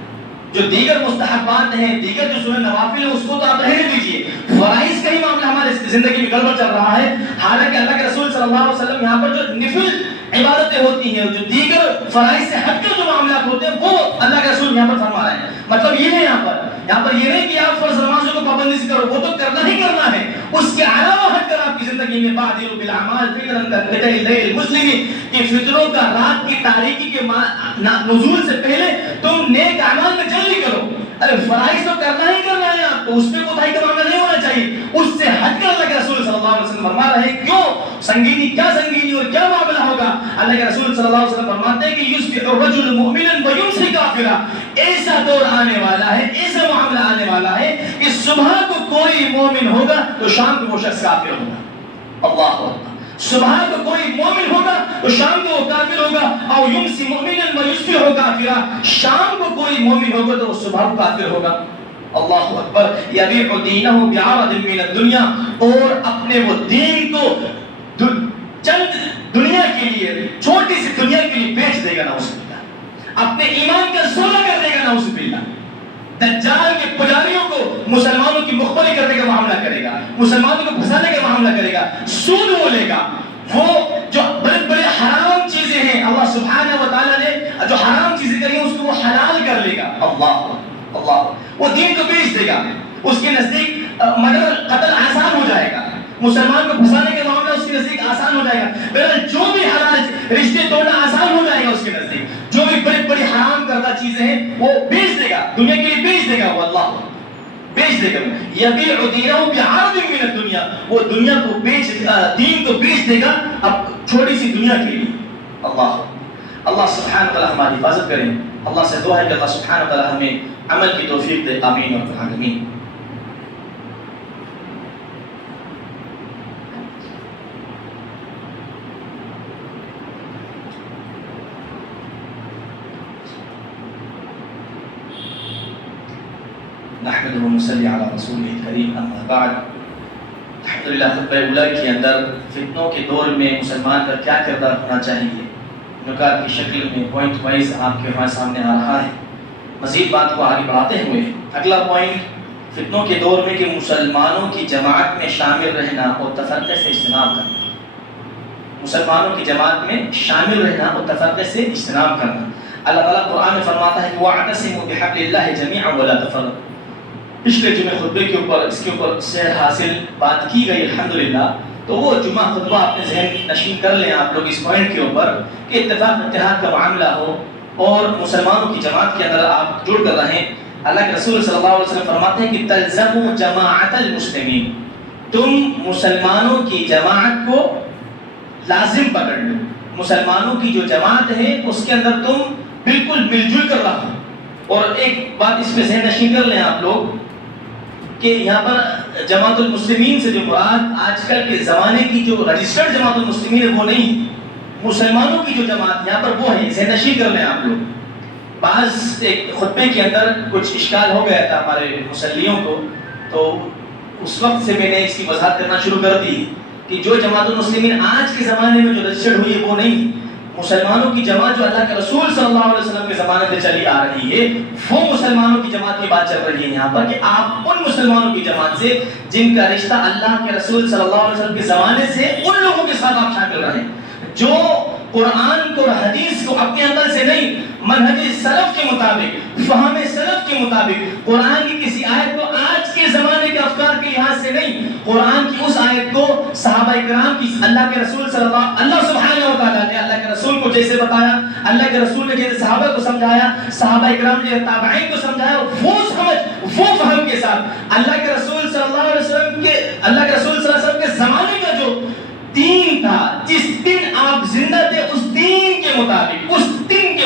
جو دیگر مستحبات ہیں، دیگر جو سنن نوافل ہیں، اس کو تو آپ رہنے دیجئے، فرائض کا ہی معاملہ ہمارے زندگی میں گڑبڑ چل رہا ہے. حالانکہ اللہ کے رسول صلی اللہ علیہ وسلم یہاں پر جو نفل عبادتیں ہوتی ہیں، جو دیگر فرائض سے ہٹ کر جو معاملات ہوتے ہیں، وہ اللہ کے رسول یہاں پر فرما رہے ہیں. مطلب یہ ہے یہاں پر یہ نہیں کہ آپ فرض نمازوں کو پابندی سے کرو، وہ تو کرنا ہی کرنا ہے. اس کے علاوہ ہٹ کر آپ کی زندگی میں بادروا بالاعمال فتنا کقطع اللیل المظلم، کہ فتنوں کا رات کی تاریکی کے نزول سے پہلے تم نیک اعمال میں جلدی کرو. ارے فرائض تو کرنا ہی کرنا ہے آپ کو، اس پہ کوتاہی کا معاملہ نہیں ہونا چاہیے. اس سے ہٹ کر اللہ کے رسول صلی اللہ علیہ وسلم فرما رہے ہیں. کیوں سنگینی، کیا سنگینی اور کیا معاملہ ہوگا؟ اللہ کے رسول صلی اللہ علیہ وسلم فرماتے ہیں کہ یصبح الرجل مؤمنا ویمسی کافرا، ایسا دور آنے والا ہے، ایسا معاملہ آنے والا ہے کہ صبح کو کوئی مومن ہوگا تو شام کو وہ شخص کافر ہوگا. اللہ اکبر. صبح کو کوئی مومن ہوگا تو شام کو وہ کافر ہوگا. او یمسی مؤمنا ویصبح کافرا، شام کو کوئی مومن ہوگا تو وہ صبح کو کافر ہوگا. اللہ اکبر. یبیع دینہ بعرض من الدنیا، اور اپنے وہ دین کو دے گا نعوذ باللہ، اپنے ایمان کا سودا کر دے گا نعوذ باللہ، دجال کے پجاریوں کو مسلمانوں کی مخبری کرنے کا معاملہ کرے گا، مسلمانوں کو پھنسانے کا معاملہ کرے گا، سود بولے گا، وہ جو بڑے بڑے حرام چیزیں ہیں اللہ سبحانہ و تعالیٰ نے جو حرام چیزیں کری ہیں اس کو وہ حلال کر لے گا، اللہ اللہ، وہ دین کو بیچ دے گا، اس کے نزدیک مرڈر قتل آسان ہو جائے گا، مسلمان کو پھنسانے کا معاملہ اس کے نزدیک آسان ہو جائے گا، بہرحال جو بھی حلال رشتے توڑنا آسان ہو جائے گا اس کے نزدیک، جو بھی بڑی بڑی حرام کردہ چیزیں ہیں وہ بیچ دے گا، دنیا کے لیے بیچ دے گا، وہ اللہ بیچ دے گا، یبیع دینہ بعرض من الدنیا، وہ دنیا کو بیچ دین کو بیچ دے گا اب چھوٹی سی دنیا کے لیے۔ اللہ سبحانہ وتعالی ہماری حفاظت کریں، اللہ سے دعا ہے کہ اللہ سبحانہ وتعالی ہمیں عمل کی توفیق دے، آمین اور آمین۔ نحمد ونصلی علی رسول کریم، اما بعد، الحمدللہ خطبہ اولیٰ کے اندر فتنوں کے دور میں مسلمان کا کیا کردار ہونا چاہیے نکات کی شکل میں پوائنٹ وائز آپ کے ہمارے سامنے آ رہا ہے۔ مزید بات کو آگے بڑھاتے ہوئے اگلا پوائنٹ فتنوں کے دور میں کہ مسلمانوں کی جماعت میں شامل رہنا اور تفرقے سے اجتناب کرنا، مسلمانوں کی جماعت میں شامل رہنا اور تفرقے سے اجتناب کرنا۔ اللہ تعالیٰ قرآن میں فرماتا ہے کہ وَاعْتَصِمُوا بِحَبْلِ اللَّهِ جَمِيعًا وَلَا تَفَرَّقُوا۔ پچھلے جمعہ خطبے کے اوپر اس کے اوپر سیر حاصل بات کی گئی الحمدللہ، تو وہ جمعہ خطبہ اپنے ذہن نشین کر لیں آپ لوگ اس پوائنٹ کے اوپر کہ اتفاق اتحاد کا معاملہ ہو اور مسلمانوں کی جماعت کے اندر آپ جڑ کر رہیں۔ اللہ کے رسول صلی اللہ علیہ وسلم فرماتے ہیں کہ تلزموا جماعت المسلمین، تم مسلمانوں کی جماعت کو لازم پکڑ لو، مسلمانوں کی جو جماعت ہے اس کے اندر تم بالکل مل جل کر رہو۔ اور ایک بات اس میں ذہن نشین کر لیں آپ لوگ کہ یہاں پر جماعت المسلمین سے جو مراد آج کل کے زمانے کی جو رجسٹرڈ جماعت المسلمین ہے وہ نہیں، مسلمانوں کی جو جماعت یہاں پر وہ ہے، ذہن نشین کر لیں آپ لوگ۔ بعض ایک خطبے کے اندر کچھ اشکال ہو گیا تھا ہمارے مسلیوں کو، تو اس وقت سے میں نے اس کی وضاحت کرنا شروع کر دی کہ جو جماعت المسلمین آج کے زمانے میں جو رجسٹرڈ ہوئی ہے وہ نہیں، مسلمانوں کی جماعت جو اللہ کے رسول صلی اللہ علیہ وسلم کے زمانے سے چلی آ رہی ہے وہ مسلمانوں کی جماعت کی بات چل رہی ہے یہاں پر، کہ آپ ان مسلمانوں کی جماعت سے جن کا رشتہ اللہ کے رسول صلی اللہ علیہ وسلم کے زمانے سے ان لوگوں کے ساتھ آپ شامل رہیں جو قرآن کو اور حدیث کو اپنے عمل سے نہیں، منہج سلف کے مطابق، فہم سلف کے مطابق، قرآن کی کسی آیت کو آج کے زمانے کے افکار کے لحاظ سے نہیں، قرآن کی اس آیت کو صحابہ کرام کی اللہ کے رسول صلی اللہ سبحانہ و تعالیٰ نے اللہ کے رسول کو جیسے بتایا، اللہ کے رسول نے جیسے صحابہ کو سمجھایا، صحابہ کرام نے تابعین کو سمجھایا، وہ سمجھ وہ فہم کے ساتھ اللہ کے رسول صلی اللہ علیہ وسلم کے زمانے کا جو دین تھا، جس دن آپ زندہ تھے اس دین کے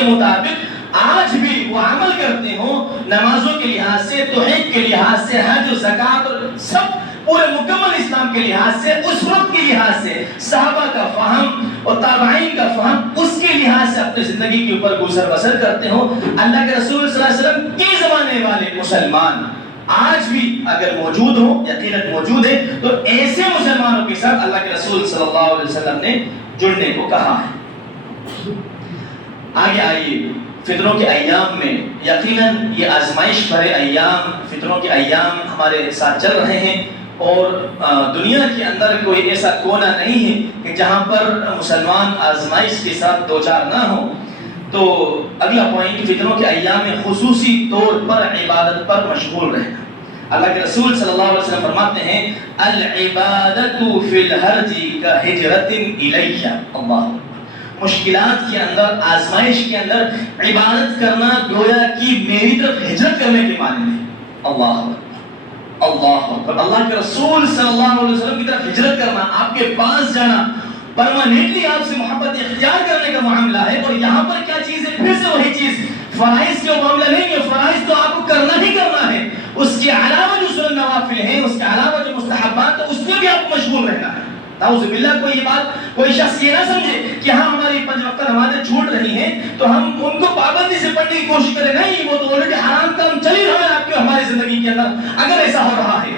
مطابق آج بھی وہ عمل کرتے ہوں، نمازوں کے لحاظ سے، توحید کے لحاظ سے، حج و زکوٰۃ اور سب پورے مکمل اسلام کے لحاظ سے، اس وقت کے لحاظ سے، صحابہ کا فہم اور تابعین کا فہم، اس کے لحاظ سے اپنی زندگی کے اوپر گزر بسر کرتے ہوں۔ اللہ کے رسول صلی اللہ علیہ وسلم کے زمانے والے مسلمان آج بھی اگر موجود ہوں، یقیناً موجود ہے، تو ایسے مسلمانوں کے ساتھ اللہ کے رسول صلی اللہ علیہ وسلم نے جڑنے کو کہا ہے۔ آگے آئیے، فتنوں کے ایام میں یقیناً یہ آزمائش بھرے ایام، فتنوں کے ایام ہمارے ساتھ چل رہے ہیں، اور دنیا کے اندر کوئی ایسا کونا نہیں ہے کہ جہاں پر مسلمان آزمائش کے ساتھ دوچار نہ ہوں۔ تو اگلا پوائنٹ، فتنوں کے ایام میں خصوصی طور پر عبادت پر مشغول رہنا۔ اللہ کے رسول صلی اللہ علیہ وسلم فرماتے ہیں العبادت فی الحرج کہجرۃ الی، اللہ، مشکلات کے اندر، آزمائش کے اندر عبادت کرنا گویا کہ میری طرف ہجرت کرنے کے معنی میں۔ اللہ اللہ کے رسول صلی اللہ علیہ وسلم کی طرف ہجرت کرنا، آپ کے پاس جانا، پرماننٹلی آپ سے محبت اختیار کرنے کا معاملہ ہے۔ اور یہاں پر کیا چیز ہے؟ پھر سے وہی چیز، فرائض کا معاملہ نہیں ہے، فرائض تو آپ کو کرنا ہی کرنا ہے، اس کے علاوہ جو سنن نوافل ہیں، اس کے علاوہ جو مستحبات، تو اس میں بھی آپ کو مشغول رہنا ہے۔ نعوذ باللہ کوئی شخص یہ نہ سمجھے کہ ہاں ہماری 5 وقتہ نمازیں چھوٹ رہی ہیں تو ہم ان کو پابندی سے پڑھنے کی کوشش کریں، نہیں، وہ تو آلریڈی حرام کام چل ہی رہا ہے آپ کے ہماری زندگی کے اندر۔ اگر ایسا ہو رہا ہے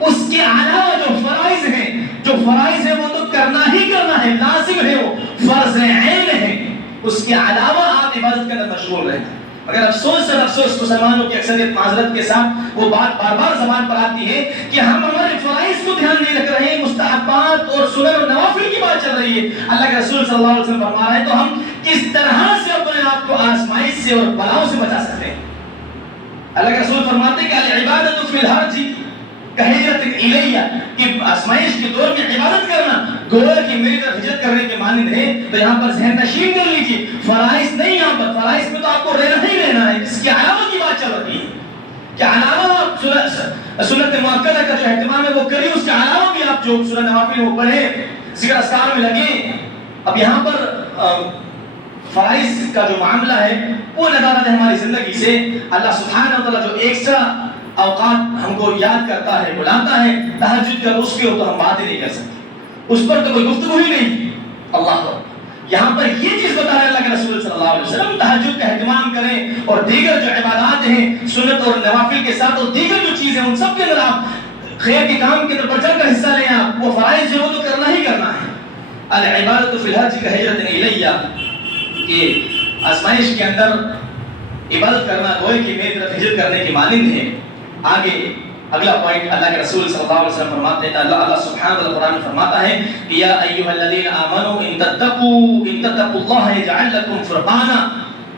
اس کے علاوہ جو فرائض ہیں وہ تو کرنا ہی کرنا ہے، لازم ہے، وہ فرض عین ہے۔ اس کے علاوہ آپ عبادت کے اندر مشغول رہنا. مگر افسوس اور افسوس مسلمانوں کی اکثریت معذرت کے ساتھ وہ بات بار بار زبان پر آتی ہے کہ ہم ہمارے فرائض کو دھیان نہیں رکھ رہے ہیں, مستحبات اور سنن اور نوافل کی بات چل رہی ہے. اللہ کے رسول صلی اللہ علیہ وسلم فرما رہے ہیں تو ہم کس طرح سے اپنے آپ کو آزمائش سے اور بلاؤں سے بچا سکتے ہیں. اللہ کے رسول فرماتے ہیں کہ العبادت فی الحرج کہجرت الیہ, کہ آزمائش کے دور میں عبادت کرنا گویا کہ میری طرف ہجرت کرنے کے مانند ہے. تو یہاں پر ذہن نشین کر لیجیے, فرائض نہیں, یہاں پر فرائض میں تو آپ کو رہنا ہی رہنا ہے, اس کے علاوہ کی بات چل رہی ہے کہ علاوہ آپ سنت مؤکدہ کا جو اہتمام ہے وہ کریے, اس کے علاوہ بھی آپ جو سنت نوافل وہ پڑھیں, ذکر اذکار میں لگیں. اب یہاں پر فرائض کا جو معاملہ ہے وہ نظارہ ہے ہماری زندگی سے. اللہ سبحانہ و تعالیٰ جو ایکسٹرا اوقات ہم کو یاد کرتا ہے, بلاتا ہے, تہجد کا اس کے تو ہم بات ہی نہیں کر سکتے, اس پر تو کوئی گفتگو ہی نہیں. اللہ یہاں پر یہ چیز بتا رہے اللہ کے رسول صلی اللہ علیہ وسلم, تہجد کا اہتمام کریں اور دیگر جو عبادات ہیں سنت اور نوافل کے ساتھ اور دیگر جو چیزیں ان سب کے اندر آپ خیر کے کام کے اندر بڑھ چڑھ کر حصہ لیں. آپ وہ فرائض جو وہ تو کرنا ہی کرنا ہے. العبادت فی الحرج کہجرت الیہ, کہ آزمائش کے اندر عبادت کرنا گویا کہ میری طرف ہجرت کرنے کی مانند ہے. آگے اگلا پوائنٹ اللہ کے رسول صلی اللہ علیہ وسلم فرماتے ہیں, اللہ سبحانہ وتعالی قرآن میں فرماتا ہے کہ یا ایھا الذین آمنوا ان تتقوا اللہ یجعل لکم فرقانا,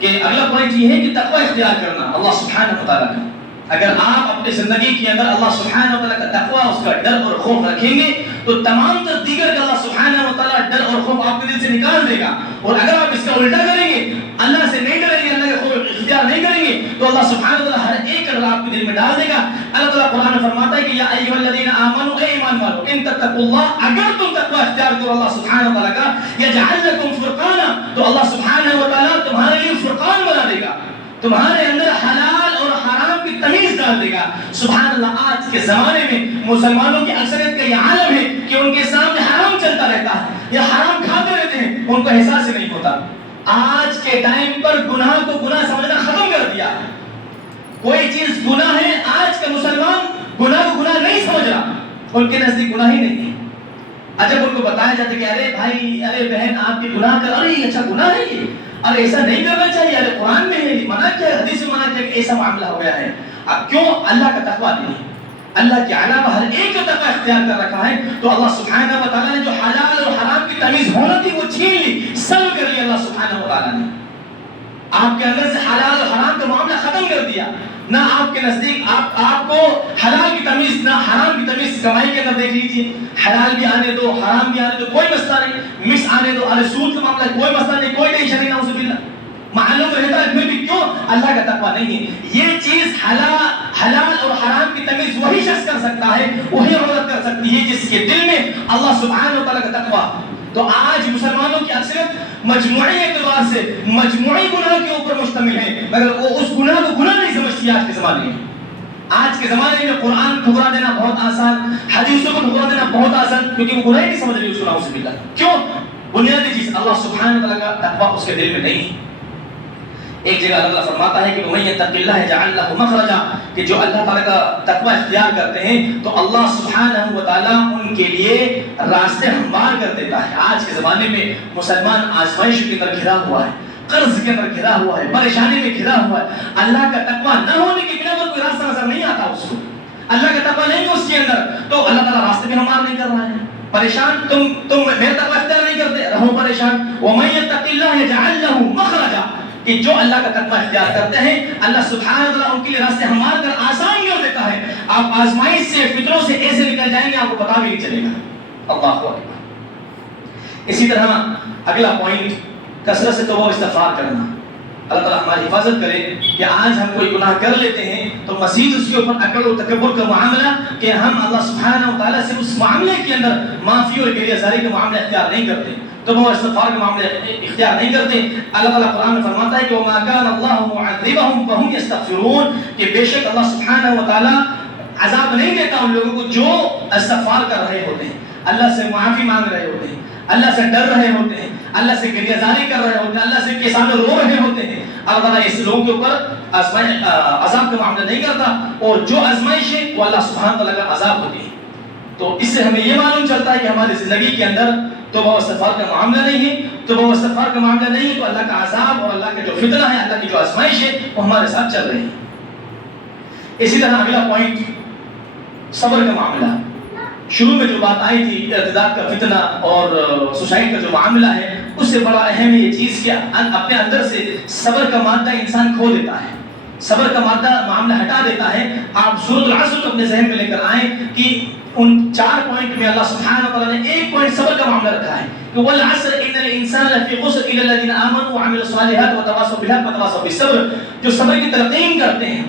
کہ اگلا پوائنٹ یہ ہے کہ تقوی اختیار کرنا اللہ سبحانہ وتعالی کا. اگر آپ اپنی زندگی کے اندر اللہ سبحانہ وتعالی کا تقوی, اس کا ڈر اور خوف رکھیں گے تو تمام تر دیگر کا اللہ سبحانہ وتعالی ڈر اور خوف آپ کے دل سے نکال دے گا. اور اگر آپ اس کا الٹا کریں گے, اللہ سے نہیں ڈریں گے, اللہ کے خوف اختیار نہیں کریں گے, تو اللہ سبحانہ وتعالی ہر ایک ڈر آپ کے دل میں ڈال دے گا. اللہ تعالیٰ قرآن میں فرماتا ہے کہ یا ایھا الذین آمنوا, اے ایمان والو, ان تتقوا اللہ, اگر تم تقوی اختیار کرو اللہ سبحانہ وتعالی کا, یجعل لکم فرقانا, تو اللہ سبحانہ وتعالی تمہارے لیے فرقان بنا دے گا, تمہارے اندر حلال اور حرام کی تمیز ڈال دے گا. سبحان اللہ, آج کے زمانے میں مسلمانوں کی اکثریت کا یہ عالم ہے کہ ان کے سامنے حرام چلتا رہتا ہے یا حرام کھاتے رہتے ہیں, ان کو احساس ہی نہیں ہوتا. آج کے ٹائم پر گناہ کو گناہ سمجھنا ختم کر دیا. کوئی چیز گناہ ہے, آج کا مسلمان گناہ کو گناہ نہیں سمجھ رہا, ان کے نزدیک گناہ ہی نہیں ہے. جب ان کو بتایا جاتا کہ ارے بھائی, ارے بہن, آپ کے گناہ کر, ارے یہ اچھا گناہ ہے یہ, ارے ایسا نہیں کرنا چاہیے, ارے قرآن میں ہے, منع کیا ہے, حدیث میں منع کیا کہ ایسا معاملہ ہو گیا ہے. اب کیوں؟ اللہ کا تقویٰ نہیں, اللہ کے علاوہ ہر ایک کا تقویٰ اختیار کر رکھا ہے. تو اللہ سبحانہ و تعالیٰ نے جو حلال اور حرام کی تمیز ہونا تھی وہ چھین لی, سلب کر لی اللہ سبحانہ و تعالیٰ نے. آپ کے اندر سے حلال اور حرام کا معاملہ ختم کر دیا. نہ آپ کے نزدیک آپ کو حلال کی تمیز نہ حرام کی تمیز. کمائی کے اندر دیکھ لیجیے, حلال بھی آنے دو, حرام بھی آنے دو, کوئی مسئلہ نہیں, مکس آنے دو, ارے سود کا معاملہ کوئی مسئلہ نہیں, کوئی ٹینشن نہیں, نعوذ باللہ. معلوم رہتا ہے پھر بھی کیوں؟ اللہ کا تقویٰ نہیں ہے. یہ چیز حلال اور حرام کی تمیز وہی شخص کر سکتا ہے, وہی عورت کر سکتی ہے جس کے دل میں اللہ سبحانہ و تعالیٰ کا تقویٰ. تو آج مسلمانوں کی اکثریت مجموعی اعتبار سے مجموعی گناہ کے اوپر مشتمل ہے, مگر وہ اس گناہ کو گناہ نہیں سمجھتی. آج کے زمانے میں میں قرآن ٹھکرا دینا بہت آسان, حدیثوں کو ٹھکرا دینا بہت آسان, کیونکہ وہ گناہ نہیں سمجھ رہی اس کو. نعوذ باللہ. کیوں؟ بنیادی چیز اللہ سبحانہ وتعالی کا تقویٰ اس کے دل میں نہیں ہے. ایک جگہ اللہ تعالیٰ فرماتا ہے کہ وَمَن يَتَّقِ اللَّهَ يَجْعَل لَّهُ مَخْرَجًا, کہ جو اللہ تعالیٰ کا تقویٰ اختیار کرتے ہیں تو اللہ سبحانہ و تعالیٰ ان کے لیے راستے ہموار کر دیتا ہے. آج کے زمانے میں مسلمان آزمائش کے اندر گھرا ہوا ہے, قرض کے اندر گھرا ہوا ہے, پریشانی میں گھرا ہوا ہے. اللہ کا تقویٰ نہ ہونے کی بنا پر کوئی راستہ نظر نہیں آتا اس کو. اللہ کا تقویٰ نہیں ہے اس کے اندر, تو اللہ تعالیٰ راستے بھی ہموار نہیں کر رہا ہے. پریشان, تم میرا تقویٰ اختیار نہیں کرتے, رہو پریشان. وَمَن يَتَّقِ اللَّهَ يَجْعَل لَّهُ مَخْرَجًا, کہ جو اللہ کا تقویٰ اختیار کرتے ہیں اللہ سبحانہ وتعالیٰ ان کے لیے راستے ہموار کر آسان کر دیتا ہے. آپ آزمائش سے, فتنوں سے ایسے نکل جائیں گے آپ کو پتہ بھی نہیں چلے گا. اللہ اکبر. اسی طرح اگلا پوائنٹ, کثرت سے توبہ و استغفار کرنا. اللہ تعالیٰ ہماری حفاظت کرے کہ آج ہم کوئی گناہ کر لیتے ہیں تو مزید اس کے اوپر عقل و تکبر کا معاملہ, کہ ہم اللہ سبحانہ و تعالیٰ سے اس معاملے کے اندر معافی اور گریہ زاری کا معاملہ اختیار نہیں کرتے, توبہ و استغفار کا معاملہ اختیار نہیں کرتے. اللہ تعالیٰ قرآن میں فرماتا ہے کہ وَمَا كَانَ اللَّهُ مُعَذِّبَهُمْ وَهُمْ يَسْتَغْفِرُونَ, کہ بے شک اللہ سبحانہ و تعالیٰ عذاب نہیں دیتا ان لوگوں کو جو استغفار کر رہے ہوتے ہیں, اللہ سے معافی مانگ رہے ہوتے ہیں, اللہ سے ڈر رہے ہوتے ہیں, اللہ سے گریہ زاری کر رہے ہوتے ہیں, اللہ سے کے سامنے رو رہے ہوتے ہیں. اللہ تعالیٰ اس لوگوں کے اوپر عذاب کا معاملہ نہیں کرتا, اور جو آزمائش ہے وہ اللہ سبحانہ وتعالیٰ کا عذاب ہوتی ہے. تو اس سے ہمیں یہ معلوم چلتا ہے کہ ہماری زندگی کے اندر توبہ و استغفار کا معاملہ نہیں ہے. توبہ و استغفار کا معاملہ نہیں ہے تو اللہ کا عذاب اور اللہ کا جو فتنہ ہے, اللہ کی جو آزمائش ہے وہ ہمارے ساتھ چل رہی ہے. اسی طرح اگلا پوائنٹ صبر کا معاملہ. شروع میں جو بات آئی تھی ارتداد کا فتنہ اور سوسائڈ کا جو معاملہ ہے, اس سے بڑا اہم ہے یہ چیز کہ اپنے اندر سے صبر کا مادہ انسان کھو دیتا ہے, صبر کا مادہ معاملہ ہٹا دیتا ہے. آپ سورۃ العصر کو اپنے ذہن میں لے کر آئیں کہ ان 4 پوائنٹ میں اللہ سبحانہ وتعالیٰ نے ایک پوائنٹ صبر کا معاملہ رکھا ہے کہ والعصر ان الانسان لفی خسر الا الذین آمنوا وعملوا الصالحات وتواصوا بالحق وتواصوا بالصبر. جو صبر کی تلقین کرتے ہیں,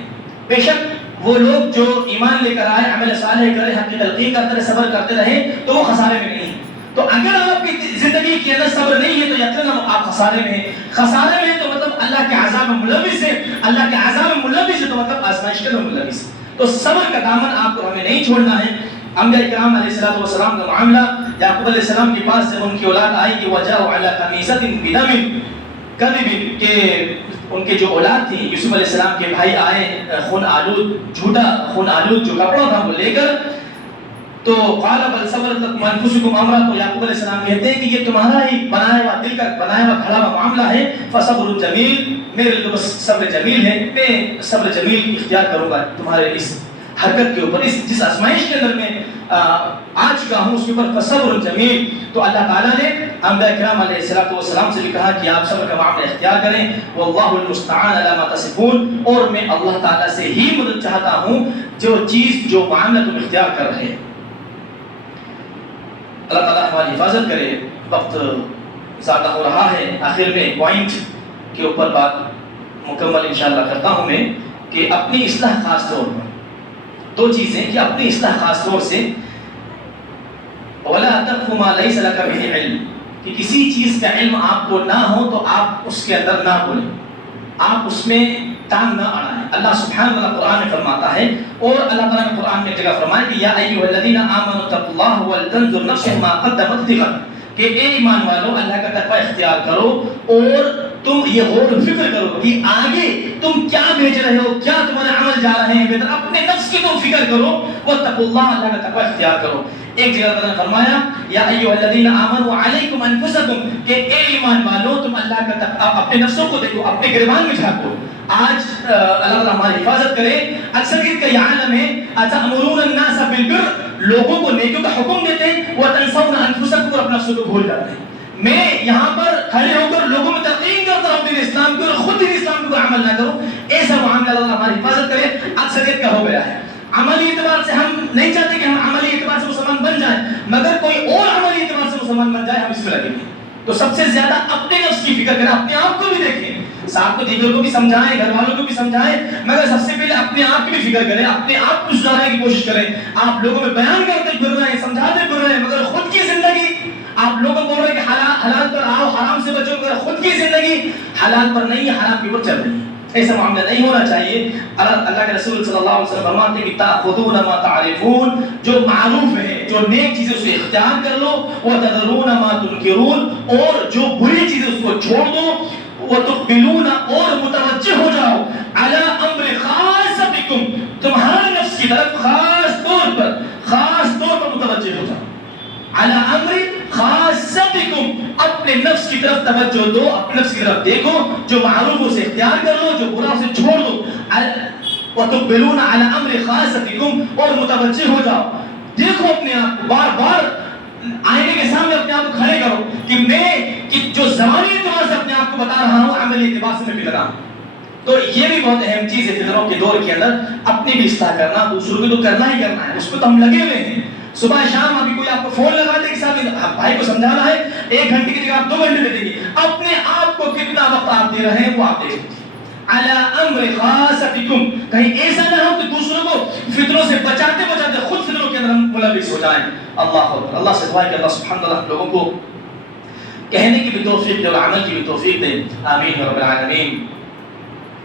بے شک وہ لوگ جو ایمان لے کر آئے, عمل صالح کرے, حق کی تلقین کرتے رہے, صبر کرتے رہے, تو وہ خسارے میں نہیں ہیں. تو اگر آپ کی زندگی کے اندر صبر نہیں ہے تو یقیناً آپ خسارے میں ہیں. خسارے میں ہیں تو مطلب اللہ کے عذاب میں ملوث ہے, اللہ کے عذاب میں ملوث ہے تو مطلب آزمائش کے اندر ملوث ہے. تو صبر کا دامن آپ کو ہمیں نہیں چھوڑنا ہے. انبیاء کرام علیہ السلام کا معاملہ, یعقوب علیہ السلام کے پاس جب ان کی اولاد آئی کہ وجاءوا علی قمیصۃ بدم کذب, کہ ان کے جو اولاد تھی یوسف علیہ السلام کے بھائی آئے خون آلود, جھوٹا خون آلود جو کپڑا تھا وہ لے کر, تو قال بل صبرت انفسکم امرا, تو یعقوب علیہ السلام کہتے ہیں کہ یہ تمہارا ہی بنایا ہوا دل کا بنایا ہوا کھڑا ہوا معاملہ ہے. فصبر جمیل, میرے لیے تو بس صبر جمیل ہے, میں صبر جمیل اختیار کروں گا تمہارے اس حرکت کے اوپر, اس جس آزمائش کے اندر میں آ چکا ہوں اس کے اوپر. فصبر جمیل. تو اللہ تعالیٰ نے انبیاء کرام علیہ السلام سے بھی کہا کہ آپ صبر کا معاملہ اختیار کریں. واللہ المستعان علی ما تصفون, اور میں اللہ تعالیٰ سے ہی مدد چاہتا ہوں جو چیز جو معاملہ تم اختیار کر رہے ہیں. اللہ تعالیٰ ہماری حفاظت کرے. وقت زیادہ ہو رہا ہے, آخر میں ایک پوائنٹ کے اوپر بات مکمل انشاءاللہ کرتا ہوں میں کہ اپنی اصلاح خاص طور پر 2 چیزیں کہ اپنی اصلاح خاص طور سے وَلَا تَقْفُ مَا لَيْسَ لَكَ بِهِ عِلْمٍ, کہ کسی چیز کا علم آپ کو نہ ہو تو آپ اس کے اندر نہ بولیں, آپ اس میں ٹانگ نہ اڑائیں. اللہ سبحانہ وتعالیٰ قرآن میں فرماتا ہے, اور اللہ تعالیٰ نے قرآن میں ایک جگہ فرمایا کہ یا ایھا الذین آمنوا اتقوا اللہ ولتنظر نفس ما قدمت لغد, کہ اے ایمان والو اللہ کا تقوی اختیار کرو اور تم یہ غور و فکر کرو کہ آگے تم کیا بھیج رہے ہو, کیا تمہارے عمل جا رہے ہیں, بہتر اپنے نفس کی تم فکر کرو. واتقوا اللہ, اللہ کا تقوی اختیار کرو. ایک جگہ اللہ نے فرمایا یا ایھا الذین آمنوا علیکم انفسکم, کہ اے ایمان والو تم اللہ کا تقوی, اپنے نفسوں کو دیکھو, اپنے گریبان میں جھانکو. آج اللہ تعالیٰ ہماری حفاظت کرے. اکثریت کا یہ عالم ہے اتأمرون الناس بالبر, لوگوں کو نیکیوں کا حکم دیتے ہیں, وتنسون انفسکم, اور اپنے نفسوں کو بھول جاتے ہیں. میں یہاں پر کھڑے ہو کر لوگوں میں تلقین کرتا ہوں دین اسلام کی, اور خود دین اسلام کے اوپر عمل نہ کروں. ایسا معاملہ اللہ ہماری حفاظت کرے. اکثریت کا ہو گیا ہے. عملی اعتبار سے ہم نہیں چاہتے کہ ہم عملی اعتبار سے مسلمان بن جائیں, مگر کوئی اور عملی اعتبار سے مسلمان بن جائے, ہم اس میں لگیں گے. تو سب سے زیادہ اپنے نفس کی فکر کریں, اپنے آپ کو بھی دیکھیں, ساتھ میں دیگر کو بھی سمجھائیں, گھر والوں کو بھی سمجھائیں, مگر سب سے پہلے اپنے آپ کی بھی فکر کریں, اپنے آپ کو سدھارنے کی کوشش کریں. آپ لوگوں میں بیان کرتے پھر رہے ہیں, سمجھاتے پھر رہے ہیں, مگر خود کی زندگی آپ لوگوں کو بول رہے ہیں کہ حلال پر آؤ, حرام سے بچو, مگر خود کی زندگی حلال پر نہیں, حرام کے اوپر چل رہی ہے. ایسا معاملہ نہیں ہونا چاہیے. اللہ کے رسول صلی اللہ علیہ وسلم فرماتے ہیں کہ تأخذون ما تعرفون, جو معروف ہے, جو نیک چیزیں اسے اختیار کر لو, وتذرون ما تنکرون, اور جو بری چیزیں اس کو چھوڑ دو, وتقبلون, اور متوجہ ہو جاؤ, علی امر خاص بکم, تمہارے نفس کی طرف خاص طور پر متوجہ ہو جاؤ. علی امر خاص بکم, اپنے نفس کی طرف توجہ دو, اپنے نفس کی طرف دیکھو, جو معروف اسے اختیار کر لو, جو برا اسے چھوڑ دو. وتقبلون علی امر خاص بکم, اور متوجہ ہو جاؤ. دیکھو اپنے آپ کو, بار بار آئینے کے سامنے اپنے آپ کو کھڑے کرو کہ میں جو زمانی اعتبار سے اپنے آپ کو بتا رہا ہوں, عملی اعتبار سے میں بھی لگا. تو یہ بھی بہت اہم چیز ہے فطروں کے دور کے اندر, اپنی بھی اصلاح کرنا, دوسروں کو تو کرنا ہی کرنا ہے, اس پہ تو ہم لگے ہوئے ہیں. صبح شام ابھی کوئی آپ کو فون لگا دے کہ صاحب بھائی کو سمجھانا ہے, 1 گھنٹے کی جگہ آپ 2 گھنٹے دے دیں گے. اپنے آپ کو کتنا وقت آپ دے رہے ہیں وہ آپ دیکھ لیجیے. علی امر خاص بکم, کہیں ایسا نہ ہو کہ دوسروں کو فطروں سے بچاتے بچاتے خود فطروں کے اندر ہم ملوث ہو جائیں. اللہ سے دعا ہے کہ اللہ سبحانہ وتعالیٰ ہم لوگوں کو کہنے کی بھی توفیق دے اور عمل کی بھی توفیق دے. آمین یا رب العالمین.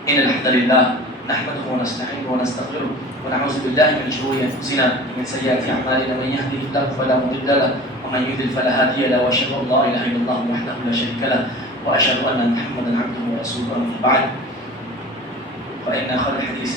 ان الحمد للہ نحمده ونستعينه ونستغفره ونعوذ بالله من شرور انفسنا ومن سيئات اعمالنا, من يهده الله فلا مضل له ومن يضلل فلا هادي له, واشهد ان لا اله الا الله وحده لا شريك له, واشهد ان محمدا عبده ورسوله. اما بعد فان خير الحديث